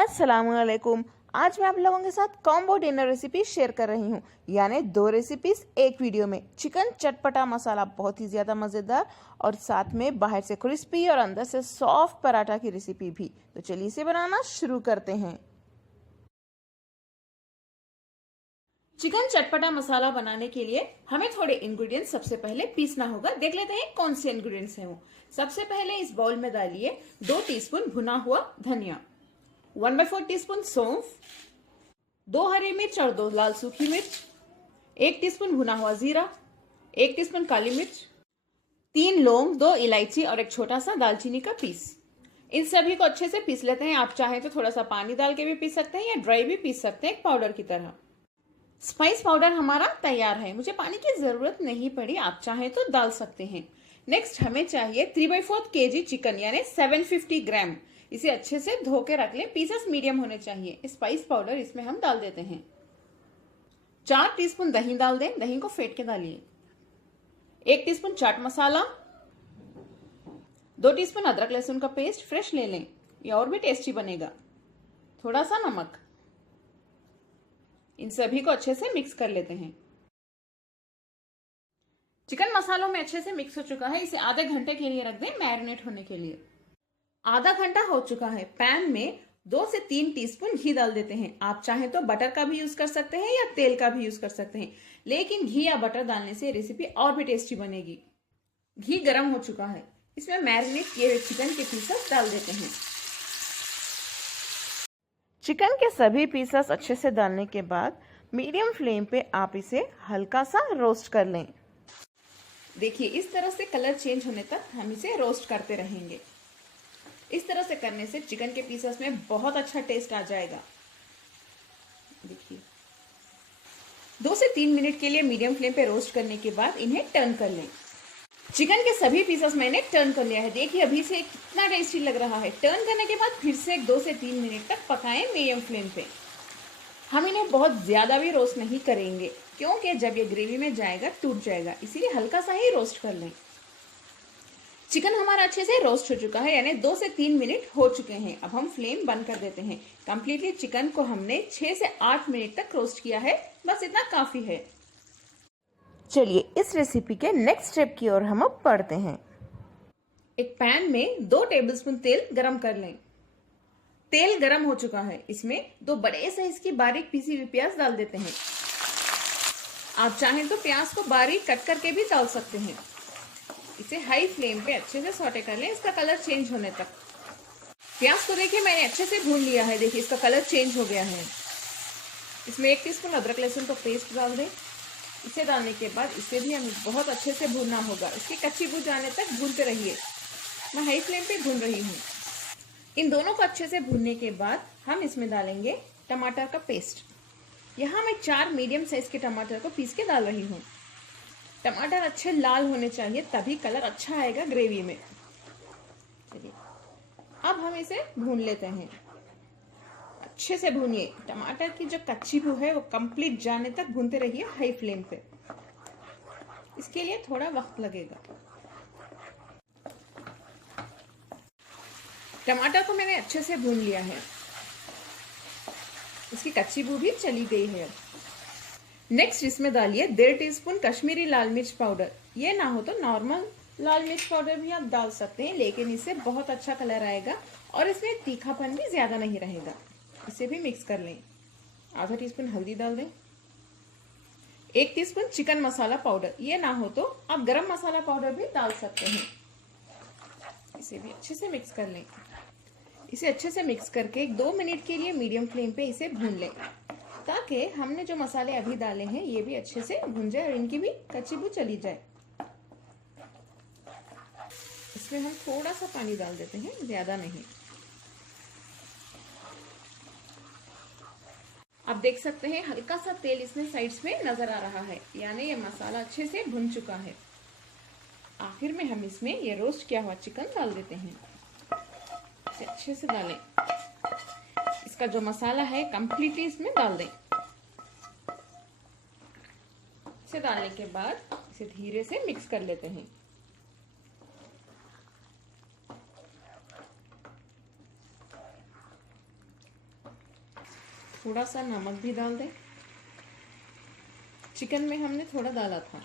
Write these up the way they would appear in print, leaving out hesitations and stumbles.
अस्सलामुअलैकुम। आज मैं आप लोगों के साथ कॉम्बो डिनर रेसिपी शेयर कर रही हूँ, यानी 2 रेसिपीज एक वीडियो में। चिकन चटपटा मसाला बहुत ही ज़्यादा मज़ेदार और साथ में बाहर से क्रिस्पी और अंदर से सॉफ्ट पराठा की रेसिपी भी। तो चलिए इसे बनाना शुरू करते हैं। चिकन चटपटा मसाला बनाने के लिए हमें थोड़े इंग्रेडिएंट्स सबसे पहले पीसना होगा। देख लेते हैं कौन से इंग्रेडिएंट्स हैं वो। सबसे पहले इस बाउल में डालिए 2 टीस्पून भुना हुआ धनिया, 1/4 टीस्पून सौंफ, 2 हरी मिर्च और 2 लाल सूखी मिर्च, 1 टीस्पून भुना हुआ जीरा, 1 टीस्पून काली मिर्च, 3 लौंग, 2 इलायची और एक छोटा सा दालचीनी का पीस। इन सभी को अच्छे से पीस लेते हैं। आप चाहें तो थोड़ा सा पानी डाल के भी पीस सकते हैं या ड्राई भी पीस सकते हैं, एक पाउडर की तरह। स्पाइस पाउडर हमारा तैयार है, मुझे पानी की जरूरत नहीं पड़ी, आप चाहें तो डाल सकते हैं। नेक्स्ट हमें चाहिए 3/4 kg चिकन यानी 750 ग्राम। इसे अच्छे से धो के रख लें, पीसेस मीडियम होने चाहिए। स्पाइस पाउडर इसमें हम डाल देते हैं। 4 टीस्पून दही डाल दें, दही को फेंट के डालिए। 1 टीस्पून चाट मसाला, 2 टीस्पून अदरक लहसुन का पेस्ट फ्रेश ले लें, ये और भी टेस्टी बनेगा। थोड़ा सा नमक। इन सभी को अच्छे से मिक्स कर लेते हैं। चिकन मसालों में अच्छे से मिक्स हो चुका है, इसे आधे घंटे के लिए रख दें मैरिनेट होने के लिए। आधा घंटा हो चुका है। पैन में 2 से 3 टीस्पून घी डाल देते हैं। आप चाहें तो बटर का भी यूज कर सकते हैं या तेल का भी यूज कर सकते हैं, लेकिन घी या बटर डालने से रेसिपी और भी टेस्टी बनेगी। घी गर्म हो चुका है, इसमें मैरिनेट किए हुए चिकन के पीसेस डाल देते हैं। चिकन के सभी पीसेस अच्छे से डालने के बाद मीडियम फ्लेम पे आप इसे हल्का सा रोस्ट कर लें। देखिए इस तरह से कलर चेंज होने तक हम इसे रोस्ट करते रहेंगे। इस तरह से करने से चिकन के पीसेस में बहुत अच्छा टेस्ट आ जाएगा। देखिए 2 से 3 मिनट के लिए मीडियम फ्लेम पे रोस्ट करने के बाद इन्हें टर्न कर लें। चिकन के सभी पीसेस मैंने टर्न कर लिया है। देखिए अभी से कितना टेस्टी लग रहा है। टर्न करने के बाद फिर से 2 से 3 मिनट तक पकाएं मीडियम फ्लेम पे। हम इन्हें बहुत ज्यादा भी रोस्ट नहीं करेंगे, क्योंकि जब ये ग्रेवी में जाएगा टूट जाएगा, इसीलिए हल्का सा ही रोस्ट कर लें। चिकन हमारा अच्छे से रोस्ट हो चुका है, यानी 2 से 3 मिनट हो चुके हैं। अब हम फ्लेम बंद कर देते हैं। कंप्लीटली चिकन को हमने 6 से 8 मिनट तक रोस्ट किया है, बस इतना काफी है। चलिए इस रेसिपी के नेक्स्ट स्टेप की ओर हम अब बढ़ते हैं। एक पैन में 2 टेबलस्पून तेल गरम कर लें। तेल गरम हो चुका है, इसमें 2 बड़े साइज की बारीक पीसी हुई प्याज डाल देते हैं। आप चाहें तो प्याज को बारीक कट करके भी डाल सकते हैं। इसे हाई फ्लेम पे अच्छे से सौटे कर लें, इसका कलर चेंज होने तक। प्याज को देखिए मैंने अच्छे से भून लिया है, देखिए इसका कलर चेंज हो गया है। इसमें 1 टीस्पून अदरक लहसुन का पेस्ट डाल दें। इसे डालने के बाद इसे भी हमें बहुत अच्छे से भूनना होगा। इसकी कच्ची बू जाने तक भूनते रहिए। मैं हाई फ्लेम पे भून रही हूँ। इन दोनों को अच्छे से भूनने के बाद हम इसमें डालेंगे टमाटर का पेस्ट। यहाँ मैं 4 मीडियम साइज के टमाटर को पीस के डाल रही हूँ। टमाटर अच्छे लाल होने चाहिए, तभी कलर अच्छा आएगा ग्रेवी में। चलिए अब हम इसे भून लेते हैं। अच्छे से भूनिए, टमाटर की जो कच्ची बू है वो कंप्लीट जाने तक भूनते रहिए हाई फ्लेम पे। इसके लिए थोड़ा वक्त लगेगा। टमाटर को मैंने अच्छे से भून लिया है, इसकी कच्ची बू भी चली गई है। नेक्स्ट इसमें डालिए 1.5 टीस्पून कश्मीरी लाल मिर्च पाउडर। ये ना हो तो नॉर्मल लाल मिर्च पाउडर भी आप डाल सकते हैं, लेकिन इससे बहुत अच्छा कलर आएगा और इसमें तीखापन भी ज्यादा नहीं रहेगा। इसे भी मिक्स कर लें। आधा टीस्पून हल्दी डाल दें। 1 टीस्पून चिकन मसाला पाउडर, ये ना हो तो आप गरम मसाला पाउडर भी डाल सकते हैं। इसे भी अच्छे से मिक्स कर लें। इसे अच्छे से मिक्स करके 2 मिनट के लिए मीडियम फ्लेम पे इसे भून लें, ताकि हमने जो मसाले अभी डाले हैं ये भी अच्छे से भून जाए और इनकी भी कच्ची बू चली जाए। इसमें हम थोड़ा सा पानी डाल देते हैं, ज्यादा नहीं। आप देख सकते हैं हल्का सा तेल इसमें साइड्स में नजर आ रहा है, यानी ये मसाला अच्छे से भुन चुका है। आखिर में हम इसमें ये रोस्ट किया हुआ चिकन डाल देते हैं। इसे अच्छे से डालें। इसका जो मसाला है कंप्लीटली इसमें डाल दें। इसे डालने के बाद इसे धीरे से मिक्स कर लेते हैं। थोड़ा सा नमक भी डाल दें। चिकन में हमने थोड़ा डाला था।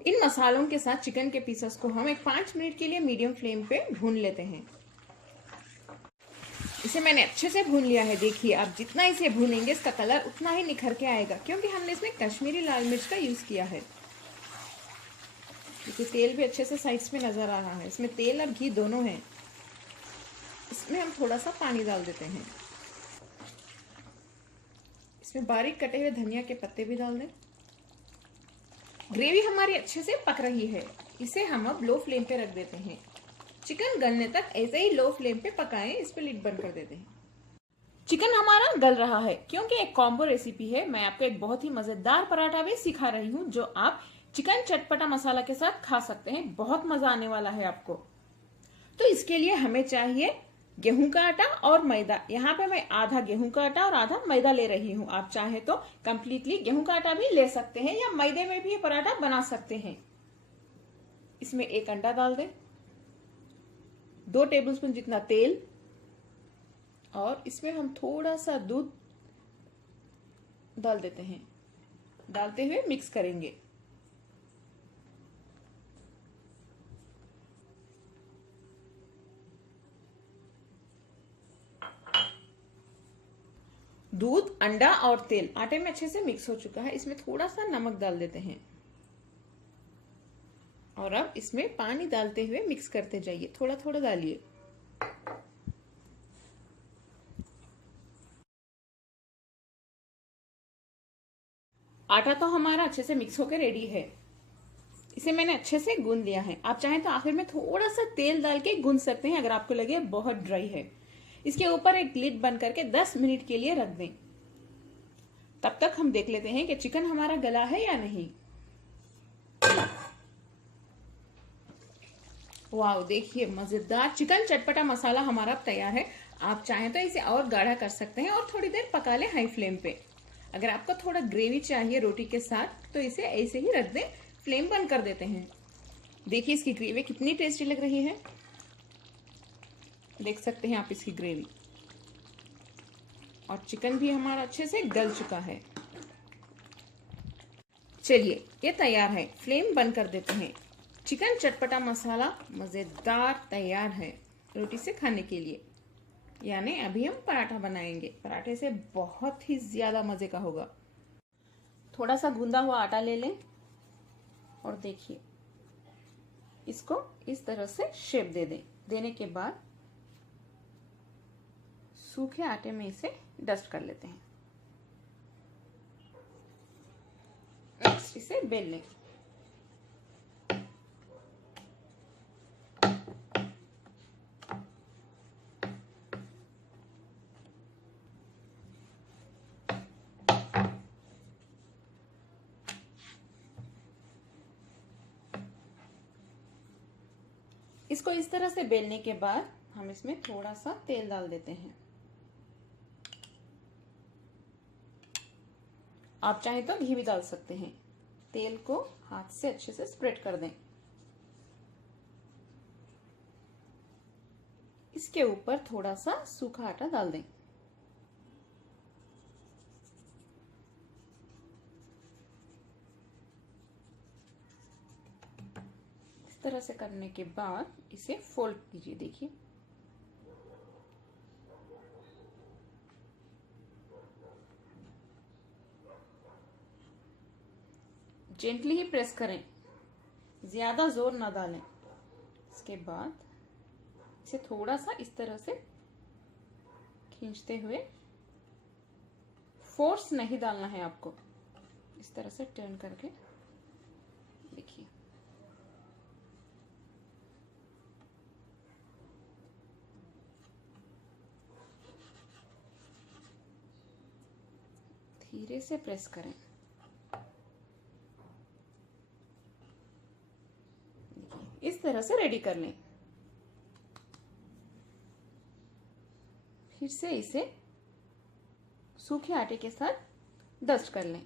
इन मसालों के साथ चिकन के पीसेस को हम एक 5 मिनट के लिए मीडियम फ्लेम पे भून लेते हैं। इसे मैंने अच्छे से भून लिया है। देखिए, आप जितना इसे भूनेंगे इसका कलर उतना ही निखर के आएगा, क्योंकि हमने इसमें कश्मीरी लाल मिर्च का यूज किया है। देखिए, तेल भी अच्छे से साइड्स में नजर आ रहा है। इसमें तेल और घी दोनों है। इसमें हम थोड़ा सा पानी डाल देते हैं। इसमें बारीक कटे हुए धनिया के पत्ते भी डाल दें। ग्रेवी हमारी अच्छे से पक रही है। इसे हम अब लो फ्लेम पे रख देते हैं। चिकन गलने तक ऐसे ही लो फ्लेम पे पकाएं। इस पे लिड बंद कर देते हैं। चिकन हमारा गल रहा है, क्योंकि एक कॉम्बो रेसिपी है। मैं आपको एक बहुत ही मजेदार पराठा भी सिखा रही हूँ, जो आप चिकन चटपटा मसाला के साथ खा सकते हैं। बहुत मजा आने वाला है आपको। तो इसके लिए हमें चाहिए गेहूं का आटा और मैदा। यहाँ पे मैं आधा गेहूं का आटा और आधा मैदा ले रही हूँ। आप चाहे तो कंप्लीटली गेहूं का आटा भी ले सकते हैं, या मैदे में भी ये पराठा बना सकते हैं। इसमें एक अंडा डाल दें, 2 टेबलस्पून जितना तेल, और इसमें हम थोड़ा सा दूध डाल देते हैं। डालते हुए मिक्स करेंगे। दूध, अंडा और तेल आटे में अच्छे से मिक्स हो चुका है। इसमें थोड़ा सा नमक डाल देते हैं, और अब इसमें पानी डालते हुए मिक्स करते जाइए। थोड़ा थोड़ा डालिए। आटा तो हमारा अच्छे से मिक्स होकर रेडी है। इसे मैंने अच्छे से गूंद लिया है। आप चाहें तो आखिर में थोड़ा सा तेल डाल के गूंद सकते हैं, अगर आपको लगे बहुत ड्राई है। इसके ऊपर एक लिड बंद करके 10 मिनट के लिए रख दें। तब तक हम देख लेते हैं कि चिकन हमारा गला है या नहीं। वाह, देखिए, मजेदार चिकन चटपटा मसाला हमारा तैयार है। आप चाहें तो इसे और गाढ़ा कर सकते हैं और थोड़ी देर पका लें हाई फ्लेम पे। अगर आपको थोड़ा ग्रेवी चाहिए रोटी के साथ तो इसे ऐसे ही रख दें। फ्लेम बंद कर देते हैं। देखिए, इसकी ग्रेवी कितनी टेस्टी लग रही है। देख सकते हैं आप इसकी ग्रेवी। और चिकन भी हमारा अच्छे से गल चुका है। चलिए, ये तैयार है। फ्लेम बंद कर देते हैं। चिकन चटपटा मसाला मजेदार तैयार है रोटी से खाने के लिए। यानी अभी हम पराठा बनाएंगे। पराठे से बहुत ही ज्यादा मजे का होगा। थोड़ा सा गूंदा हुआ आटा ले लें, और देखिए, इसको इस तरह से शेप दे दें। देने के बाद सूखे आटे में इसे डस्ट कर लेते हैं। नेक्स्ट इसे बेल लें। इसको इस तरह से बेलने के बाद हम इसमें थोड़ा सा तेल डाल देते हैं। आप चाहें तो घी भी डाल सकते हैं। तेल को हाथ से अच्छे से स्प्रेड कर दें। इसके ऊपर थोड़ा सा सूखा आटा डाल दें। इस तरह से करने के बाद इसे फोल्ड कीजिए। देखिए, जेंटली ही प्रेस करें, ज्यादा जोर ना डालें। इसके बाद इसे थोड़ा सा इस तरह से खींचते हुए, फोर्स नहीं डालना है आपको, इस तरह से टर्न करके देखिए। धीरे से प्रेस करें। इस तरह से रेडी कर लें। फिर से इसे सूखे आटे के साथ डस्ट कर लें।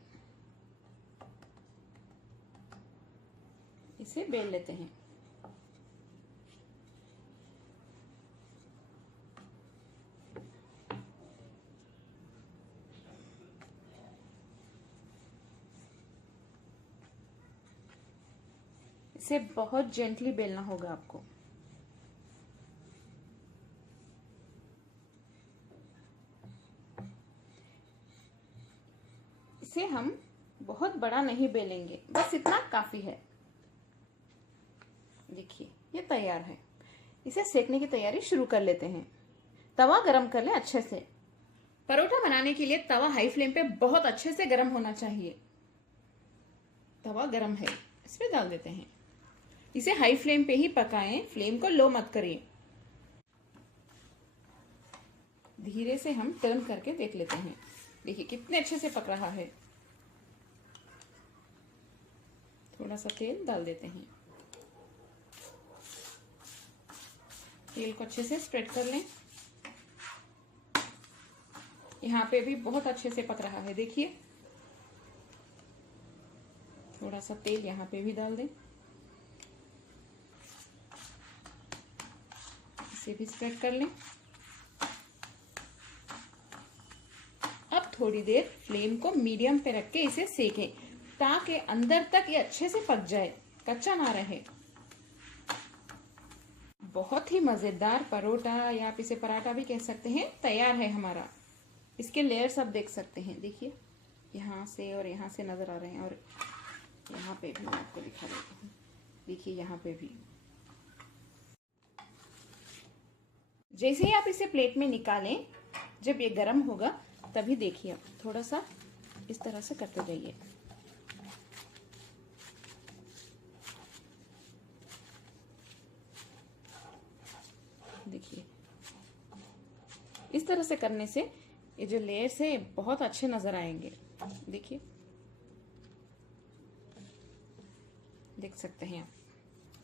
इसे बेल लेते हैं। इसे बहुत जेंटली बेलना होगा आपको। इसे हम बहुत बड़ा नहीं बेलेंगे, बस इतना काफी है। देखिए ये तैयार है। इसे सेकने की तैयारी शुरू कर लेते हैं। तवा गरम कर लें अच्छे से। परोठा बनाने के लिए तवा हाई फ्लेम पे बहुत अच्छे से गरम होना चाहिए। तवा गरम है, इसमें डाल देते हैं। इसे हाई फ्लेम पे ही पकाएं, फ्लेम को लो मत करिए। धीरे से हम टर्न करके देख लेते हैं। देखिए कितने अच्छे से पक रहा है। थोड़ा सा तेल डाल देते हैं। तेल को अच्छे से स्प्रेड कर लें। यहाँ पे भी बहुत अच्छे से पक रहा है। देखिए थोड़ा सा तेल यहाँ पे भी डाल दें। इसे भी स्प्रेड कर लें। अब थोड़ी देर फ्लेम को मीडियम पे रख के इसे सेकें, ताकि अंदर तक ये अच्छे से पक जाए, कच्चा ना रहे। बहुत ही मजेदार परोठा या आप इसे पराठा भी कह सकते हैं, तैयार है हमारा। इसके लेयर्स आप देख सकते हैं। देखिए यहाँ से और यहाँ से नजर आ रहे हैं, और यहाँ पे भी मैं आपको दिखा देती हूँ। देखिए यहाँ पे भी। जैसे ही आप इसे प्लेट में निकालें, जब ये गर्म होगा तभी देखिए आप थोड़ा सा इस तरह से करते जाइए। देखिए इस तरह से करने से ये जो लेयर्स है बहुत अच्छे नजर आएंगे। देखिए देख सकते हैं आप।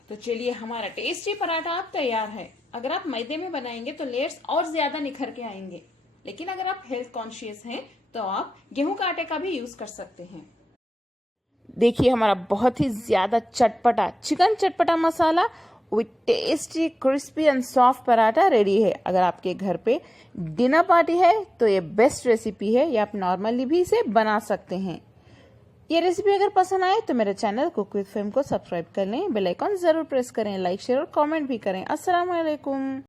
तो चलिए हमारा टेस्टी पराठा अब तैयार है। अगर आप मैदे में बनाएंगे तो लेयर्स और ज्यादा निखर के आएंगे, लेकिन अगर आप हेल्थ कॉन्शियस हैं तो आप गेहूं का आटे का भी यूज कर सकते हैं। देखिए हमारा बहुत ही ज्यादा चटपटा चिकन चटपटा masala with tasty crispy and soft paratha ready है। अगर आपके घर पे डिनर पार्टी है तो ये बेस्ट रेसिपी है, या आप नॉर्मली भी इसे बना सकते हैं। ये रेसिपी अगर पसंद आए तो मेरे चैनल कुक विद फेम को सब्सक्राइब कर लें, बेल आइकॉन जरूर प्रेस करें, लाइक शेयर और कमेंट भी करें। अस्सलाम वालेकुम।